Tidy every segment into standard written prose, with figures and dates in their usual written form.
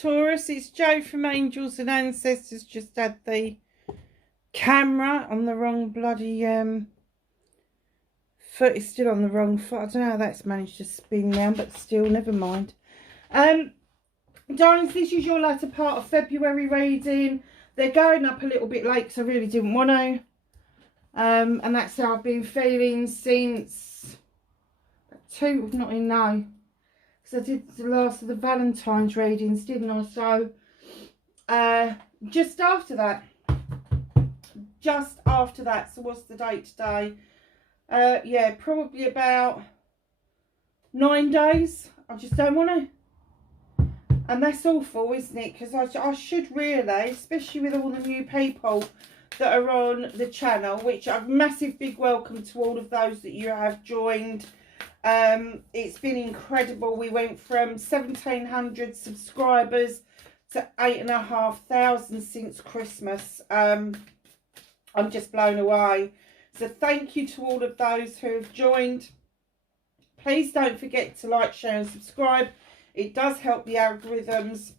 Taurus? It's Jo from Angels and Ancestors. Just had the camera on the wrong bloody foot. It's still on the wrong foot. I don't know how that's managed to spin round, but still, never mind. Darlings, this is your latter part of February reading. They're going up a little bit late because I really didn't want to. And that's how I've been feeling since not in now. Because I did the last of the Valentine's readings, didn't I? So just after that. So what's the date today? Yeah, probably about 9 days. I just don't want to. And that's awful, isn't it? Because I should really, especially with all the new people that are on the channel, which a massive big welcome to all of those that you have joined. It's been incredible. We went from 1,700 subscribers to 8,500 since Christmas. I'm just blown away. So thank you to all of those who have joined. Please don't forget to like, share and subscribe. It does help the algorithms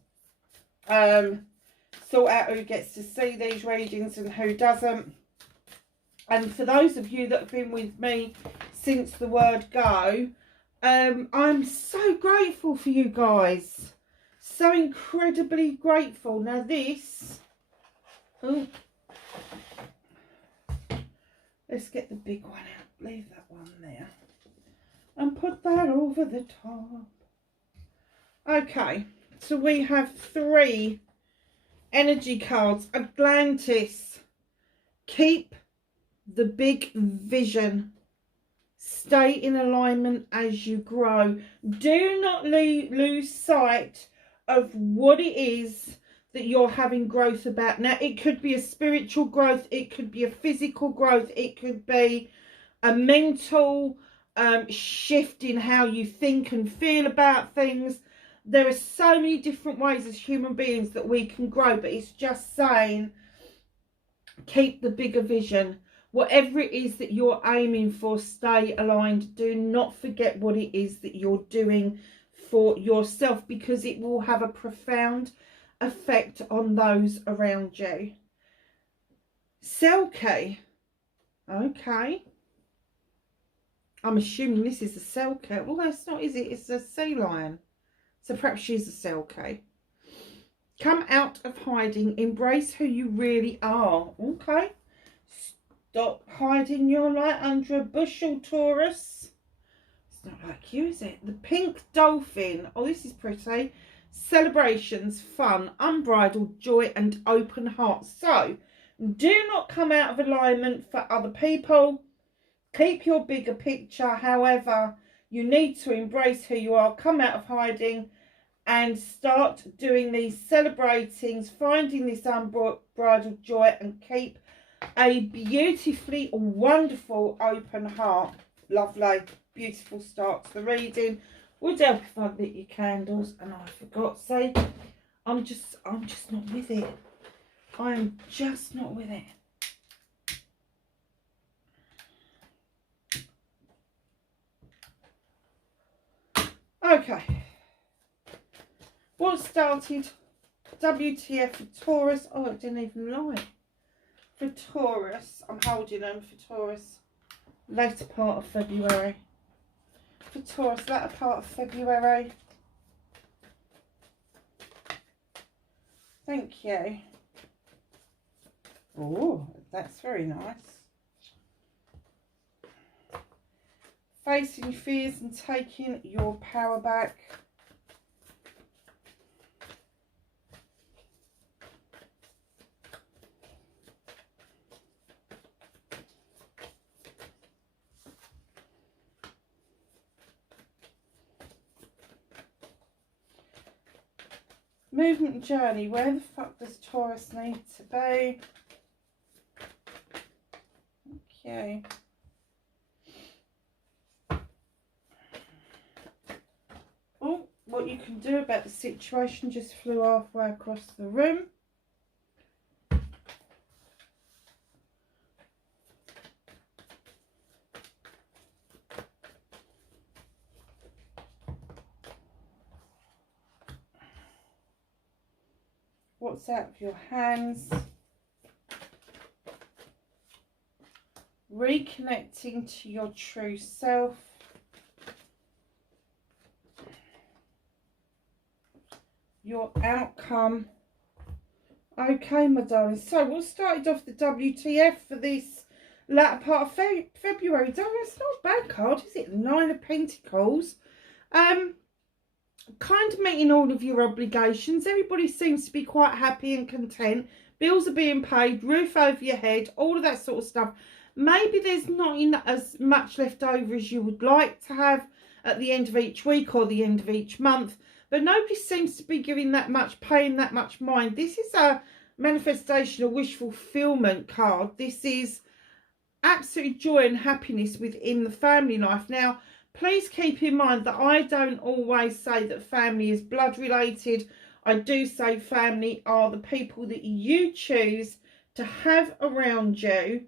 sort out who gets to see these readings and who doesn't. And for those of you that have been with me since the word go, I'm so grateful for you guys. So incredibly grateful. Now this, let's get the big one out. Leave that one there. And put that over the top. Okay, so we have 3 energy cards. Atlantis. Keep the big vision. Stay in alignment as you grow. Do not lose sight of what it is that you're having growth about. Now, it could be a spiritual growth. It could be a physical growth. It could be a mental shift in how you think and feel about things. There are so many different ways as human beings that we can grow, but it's just saying keep the bigger vision. Whatever it is that you're aiming for, stay aligned. Do not forget what it is that you're doing for yourself, because it will have a profound effect on those around you. Selkie. Okay. I'm assuming this is a Selkie. Well, that's not, is it? It's a sea lion. So perhaps she's a Selkie. Come out of hiding. Embrace who you really are. Okay. Stop hiding your light under a bushel, Taurus. It's not like you, is it? The pink dolphin. Oh, this is pretty. Celebrations, fun, unbridled joy and open heart. So, do not come out of alignment for other people. Keep your bigger picture. However, you need to embrace who you are. Come out of hiding and start doing these celebrations, finding this unbridled joy, and keep a beautifully wonderful open heart. Lovely, beautiful start to the reading. Would help if I lit your candles, and I forgot to say, I'm just not with it. I am just not with it. Okay. What started WTF for Taurus? Oh, it didn't even lie. For Taurus, I'm holding them for Taurus. Later part of February. For Taurus, latter part of February. Thank you. Oh, that's very nice. Facing fears and taking your power back. Movement journey. Where the fuck does Taurus need to be? Okay. Oh, what you can do about the situation just flew halfway across the room. What's out of your hands? Reconnecting to your true self. Your outcome. Okay, my darling. So we'll start off the WTF for this latter part of February. Darling, it's not a bad card, is it? The Nine of Pentacles. Kind of meeting all of your obligations. Everybody seems to be quite happy and content. Bills are being paid, roof over your head, all of that sort of stuff. Maybe there's not as much left over as you would like to have at the end of each week or the end of each month. But nobody seems to be giving that much, paying that much mind. This is a manifestation, a wish fulfillment card. This is absolute joy and happiness within the family life. Now, please keep in mind that I don't always say that family is blood related. I do say family are the people that you choose to have around you.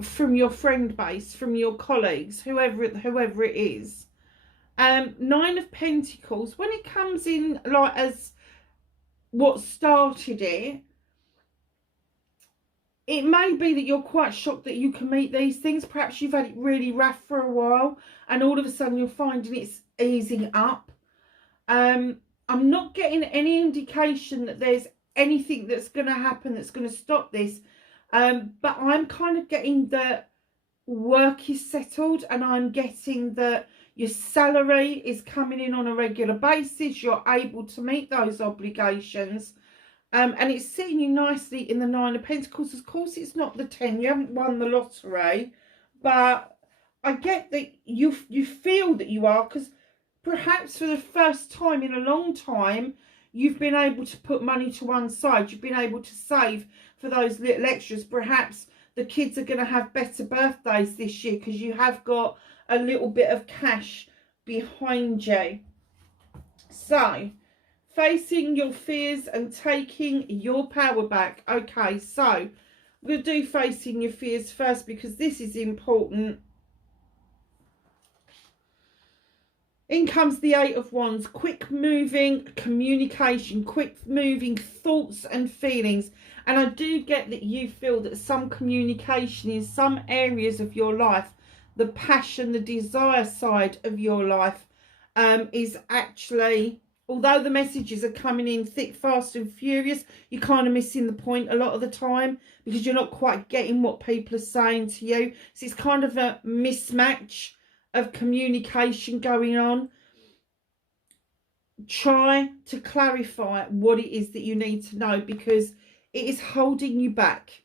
From your friend base, from your colleagues, whoever it is. Nine of Pentacles, when it comes in like as what started it, it may be that you're quite shocked that you can meet these things. Perhaps you've had it really rough for a while and all of a sudden you're finding it's easing up. I'm not getting any indication that there's anything that's going to happen that's going to stop this. But I'm kind of getting that work is settled, and I'm getting that your salary is coming in on a regular basis. You're able to meet those obligations. And it's sitting you nicely in the Nine of Pentacles. Of course, it's not the 10. You haven't won the lottery. But I get that you feel that you are, because perhaps for the first time in a long time, you've been able to put money to one side. You've been able to save for those little extras. Perhaps the kids are going to have better birthdays this year because you have got a little bit of cash behind you. So, facing your fears and taking your power back. Okay, so I'm going to do facing your fears first because this is important. In comes the Eight of Wands, quick moving communication, quick moving thoughts and feelings. And I do get that you feel that some communication in some areas of your life, the passion, the desire side of your life is actually, although the messages are coming in thick, fast and furious, you're kind of missing the point a lot of the time because you're not quite getting what people are saying to you. So it's kind of a mismatch of communication going on. Try to clarify what it is that you need to know because it is holding you back.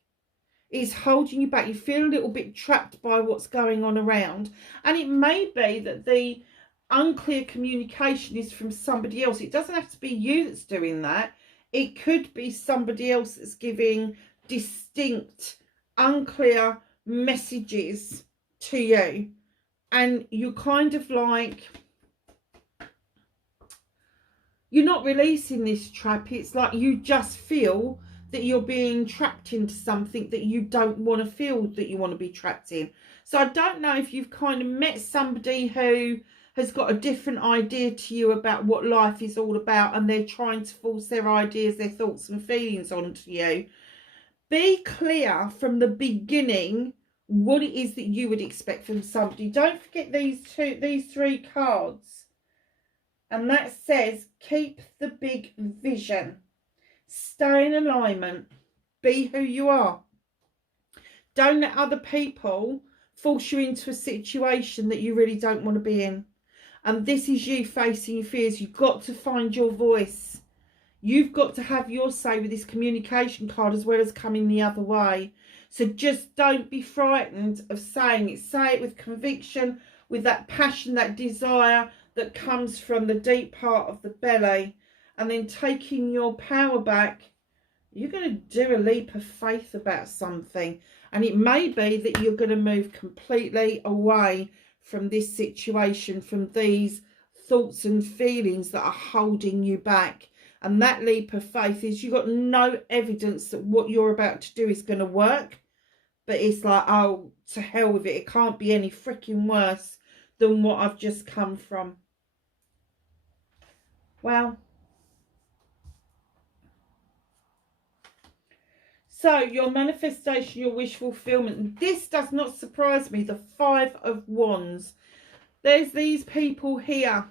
It is holding you back. You feel a little bit trapped by what's going on around, and it may be that the unclear communication is from somebody else. It doesn't have to be you that's doing that. It could be somebody else that's giving distinct, unclear messages to you. And you're kind of like, you're not releasing this trap. It's like you just feel that you're being trapped into something that you don't want to feel that you want to be trapped in. So I don't know if you've kind of met somebody who has got a different idea to you about what life is all about, and they're trying to force their ideas, their thoughts and feelings onto you. Be clear from the beginning what it is that you would expect from somebody. Don't forget these three cards. And that says, keep the big vision. Stay in alignment. Be who you are. Don't let other people force you into a situation that you really don't want to be in. And this is you facing your fears. You've got to find your voice. You've got to have your say with this communication card as well as coming the other way. So just don't be frightened of saying it. Say it with conviction, with that passion, that desire that comes from the deep part of the belly. And then taking your power back, you're going to do a leap of faith about something. And it may be that you're going to move completely away from this situation, from these thoughts and feelings that are holding you back. And that leap of faith is you've got no evidence that what you're about to do is going to work. But it's like, oh, to hell with it. It can't be any freaking worse than what I've just come from. Well, so your manifestation, your wish fulfillment. This does not surprise me. The 5 of Wands. There's these people here.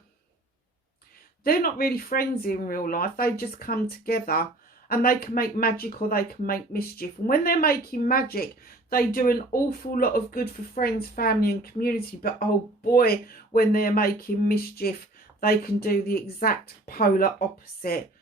They're not really friends in real life. They just come together and they can make magic or they can make mischief. And when they're making magic, they do an awful lot of good for friends, family and community. But oh boy, when they're making mischief, they can do the exact polar opposite.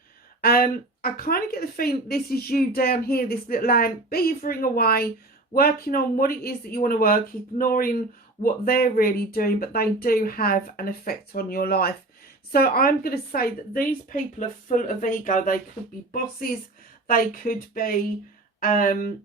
I kind of get the feeling this is you down here, this little ant, beavering away, working on what it is that you want to work, ignoring what they're really doing, but they do have an effect on your life. So I'm going to say that these people are full of ego. They could be bosses. They could be, no,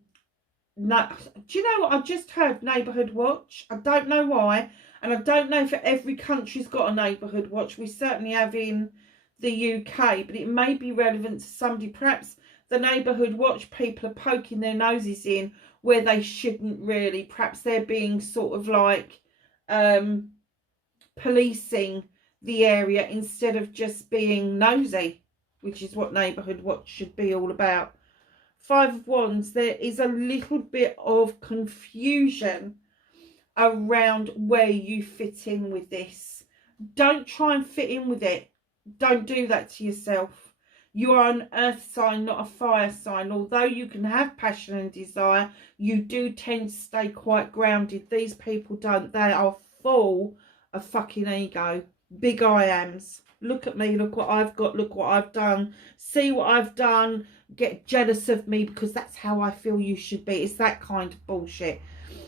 do you know what? I've just heard neighbourhood watch. I don't know why. And I don't know if every country's got a neighbourhood watch. We certainly have in the UK, but it may be relevant to somebody. Perhaps the neighbourhood watch people are poking their noses in where they shouldn't really. Perhaps they're being sort of like policing the area instead of just being nosy, which is what neighbourhood watch should be all about. 5 of Wands, there is a little bit of confusion around where you fit in with this. Don't try and fit in with it. Don't do that to yourself. You are an earth sign, not a fire sign. Although you can have passion and desire, you do tend to stay quite grounded. These people don't. They are full of fucking ego. Big I ams. Look at me, look what I've got, look what I've done, see what I've done, get jealous of me because that's how I feel you should be. It's that kind of bullshit.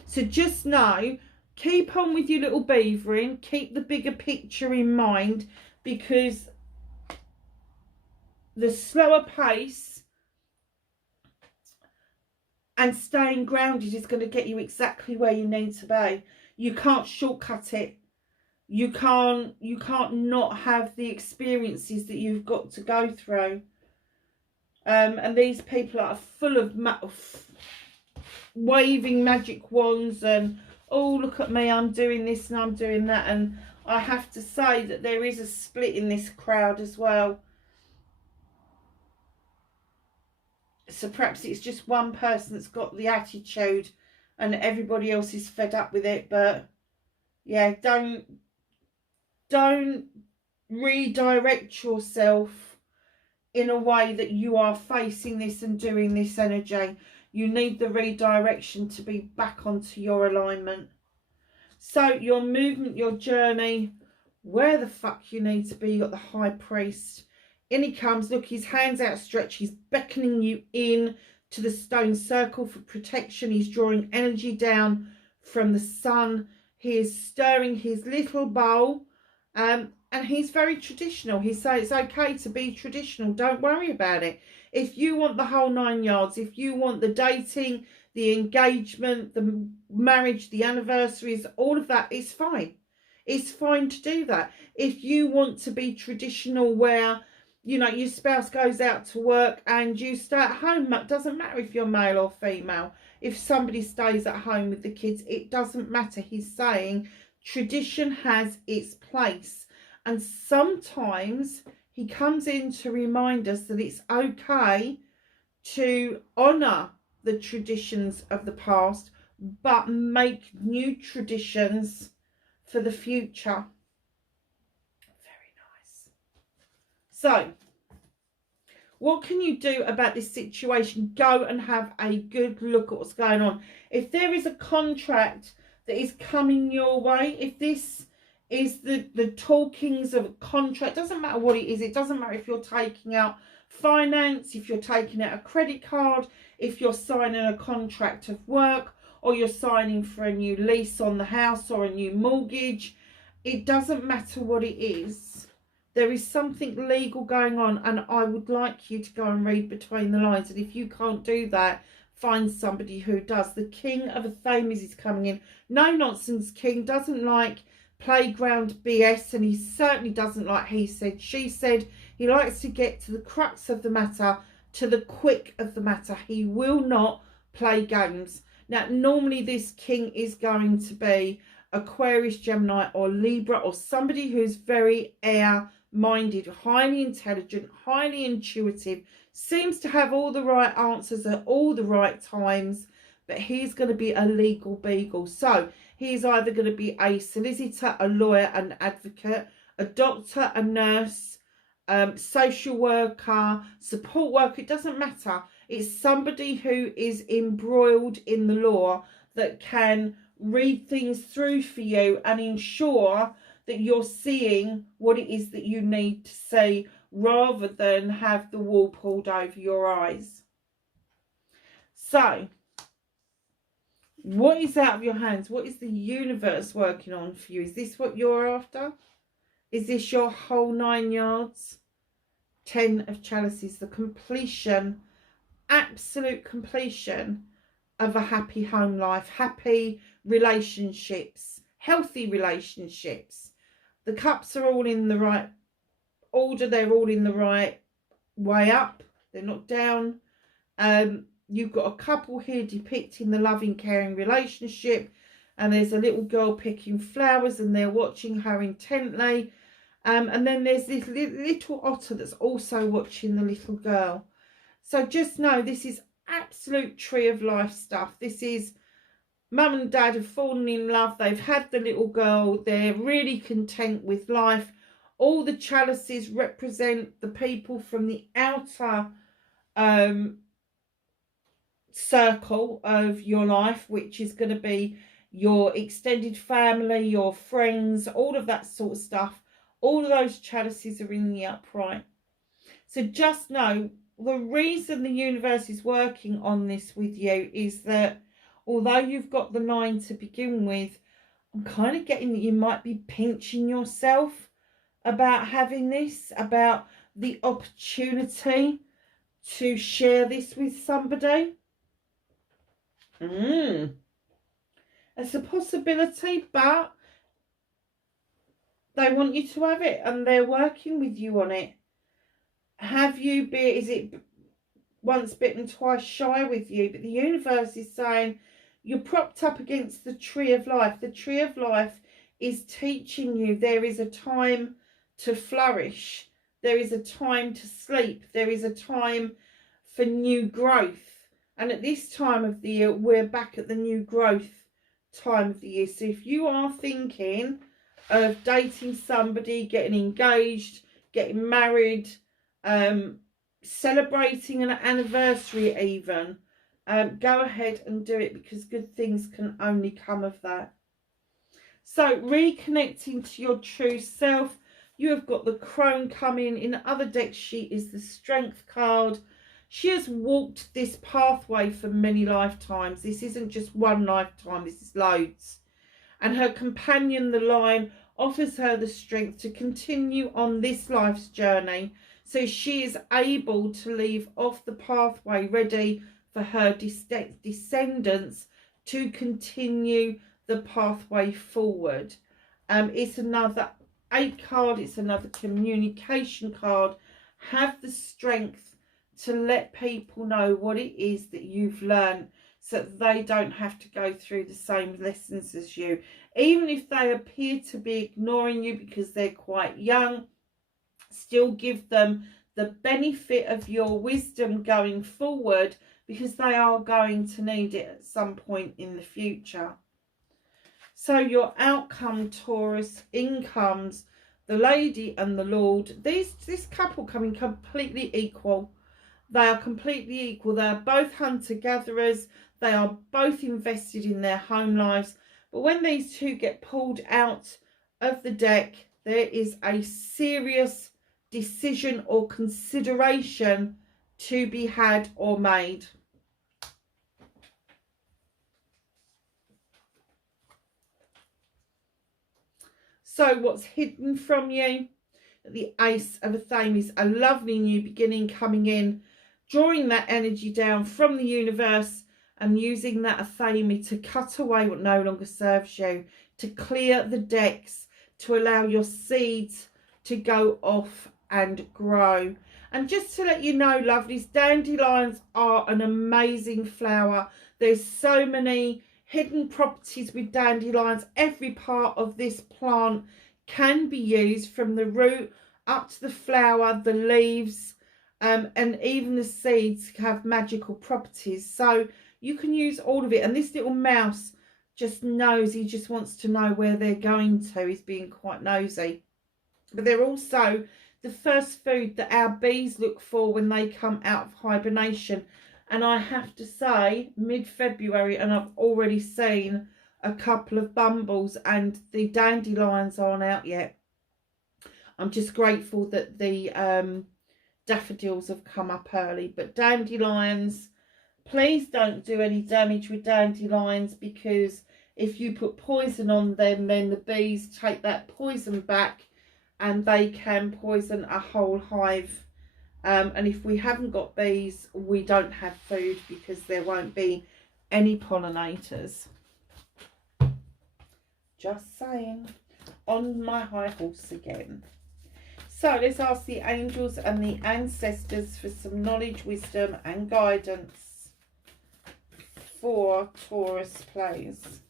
So just know, keep on with your little beavering, keep the bigger picture in mind, because the slower pace and staying grounded is going to get you exactly where you need to be. You can't shortcut it. You can't not have the experiences that you've got to go through. And these people are full of waving magic wands and, oh, look at me, I'm doing this and I'm doing that. And I have to say that there is a split in this crowd as well. So perhaps it's just one person that's got the attitude and everybody else is fed up with it. But yeah, don't redirect yourself in a way that you are facing this and doing this energy. You need the redirection to be back onto your alignment. So your movement, your journey, where the fuck you need to be. You got the High Priest. In he comes. Look, his hands outstretched. He's beckoning you in to the stone circle for protection. He's drawing energy down from the sun. He is stirring his little bowl. And he's very traditional. He says it's okay to be traditional. Don't worry about it. If you want the whole 9 yards, if you want the dating, the engagement, the marriage, the anniversaries, all of that is fine. It's fine to do that. If you want to be traditional where, you know, your spouse goes out to work and you stay at home, it doesn't matter if you're male or female. If somebody stays at home with the kids, it doesn't matter. He's saying tradition has its place, and sometimes he comes in to remind us that it's okay to honour the traditions of the past but make new traditions for the future. Very nice. So what can you do about this situation? Go and have a good look at what's going on. If there is a contract that is coming your way, if this is the talkings of a contract, doesn't matter what it is, it doesn't matter if you're taking out finance, if you're taking out a credit card, if you're signing a contract of work, or you're signing for a new lease on the house or a new mortgage, it doesn't matter what it is. There is something legal going on, and I would like you to go and read between the lines. And if you can't do that, find somebody who does. The King of Affirmations is coming in. No nonsense king, doesn't like playground BS, and he certainly doesn't like he said, she said. He likes to get to the crux of the matter, to the quick of the matter. He will not play games. Now, normally this king is going to be Aquarius, Gemini or Libra, or somebody who's very air-minded, highly intelligent, highly intuitive, seems to have all the right answers at all the right times, but he's going to be a legal beagle. So he's either going to be a solicitor, a lawyer, an advocate, a doctor, a nurse, social worker, support worker, it doesn't matter. It's somebody who is embroiled in the law that can read things through for you and ensure that you're seeing what it is that you need to see, rather than have the wool pulled over your eyes. So, what is out of your hands? What is the universe working on for you? Is this what you're after? Is this your whole 9 yards? 10 of chalices, the completion, absolute completion of a happy home life, happy relationships, healthy relationships. The cups are all in the right order. They're all in the right way up. They're not down. You've got a couple here depicting the loving, caring relationship, and there's a little girl picking flowers and they're watching her intently. And then there's this little otter that's also watching the little girl. So just know this is absolute tree of life stuff. This is mum and dad have fallen in love. They've had the little girl. They're really content with life. All the chalices represent the people from the outer circle of your life, which is going to be your extended family, your friends, all of that sort of stuff. All of those chalices are in the upright. So just know the reason the universe is working on this with you is that although you've got the 9 to begin with, I'm kind of getting that you might be pinching yourself about having this, about the opportunity to share this with somebody. It's a possibility, but they want you to have it and they're working with you on it. Have you been, is it once bitten, twice shy with you? But the universe is saying you're propped up against the tree of life. The tree of life is teaching you there is a time to flourish. There is a time to sleep. There is a time for new growth. And at this time of the year, we're back at the new growth time of the year. So if you are thinking of dating somebody, getting engaged, getting married, celebrating an anniversary even, go ahead and do it, because good things can only come of that. So reconnecting to your true self, you have got the crone coming. In other decks, she is the strength card. She has walked this pathway for many lifetimes. This isn't just one lifetime, this is loads. And her companion, the lion, offers her the strength to continue on this life's journey, so she is able to leave off the pathway, ready for her descendants to continue the pathway forward. It's another 8 card. It's another communication card. Have the strength to let people know what it is that you've learned, so that they don't have to go through the same lessons as you. Even if they appear to be ignoring you because they're quite young, still give them the benefit of your wisdom going forward, because they are going to need it at some point in the future. So your outcome, Taurus, in comes the lady and the lord. This couple coming completely equal. They are completely equal. They are both hunter-gatherers. They are both invested in their home lives. But when these two get pulled out of the deck, there is a serious decision or consideration to be had or made. So what's hidden from you? The Ace of Affirmations, a lovely new beginning coming in, drawing that energy down from the universe and using that Athame to cut away what no longer serves you, to clear the decks, to allow your seeds to go off and grow. And just to let you know, lovelies, dandelions are an amazing flower. There's so many hidden properties with dandelions. Every part of this plant can be used, from the root up to the flower, the leaves, and even the seeds have magical properties. So you can use all of it. And this little mouse just knows, he just wants to know where they're going to. He's being quite nosy. But they're also the first food that our bees look for when they come out of hibernation. And I have to say, mid-February, and I've already seen a couple of bumbles, and the dandelions aren't out yet. I'm just grateful that the daffodils have come up early. But dandelions, please don't do any damage with dandelions, because if you put poison on them, then the bees take that poison back and they can poison a whole hive. And if we haven't got bees, we don't have food, because there won't be any pollinators. Just saying. On my high horse again. So let's ask the angels and the ancestors for some knowledge, wisdom and guidance for Taurus, please.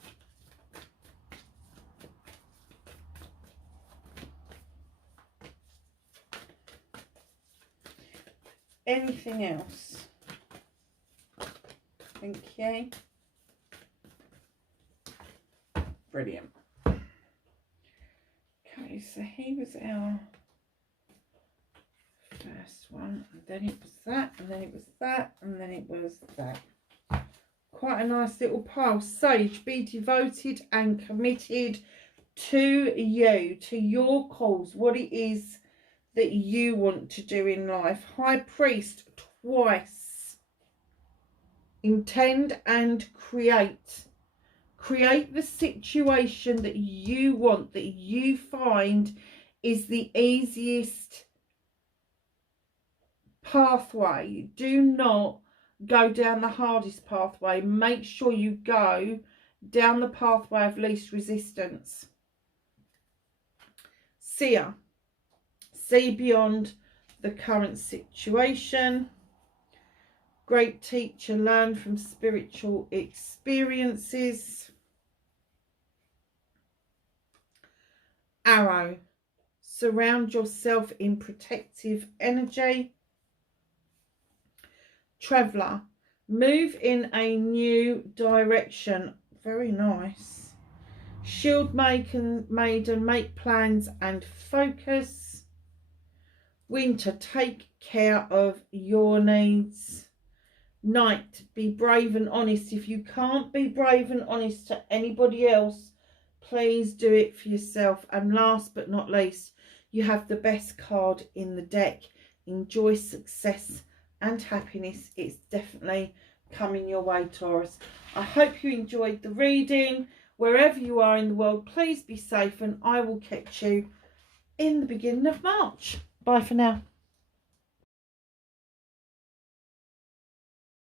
Anything else? Thank you. Brilliant. Okay, so he was our first one, and then it was that, and then it was that, and then it was that. Quite a nice little pile. Sage, be devoted and committed to you, to your cause, what it is that you want to do in life. High Priest, twice. Intend and create. Create the situation that you want, that you find is the easiest pathway. Do not go down the hardest pathway. Make sure you go down the pathway of least resistance. Seer, see beyond the current situation. Great teacher, learn from spiritual experiences. Arrow, surround yourself in protective energy. Traveller, move in a new direction. Very nice. Shield maiden, make plans and focus. Winter, take care of your needs. Knight, be brave and honest. If you can't be brave and honest to anybody else, please do it for yourself. And last but not least, you have the best card in the deck. Enjoy success and happiness. It's definitely coming your way, Taurus. I hope you enjoyed the reading. Wherever you are in the world, please be safe, and I will catch you in the beginning of March. Bye for now.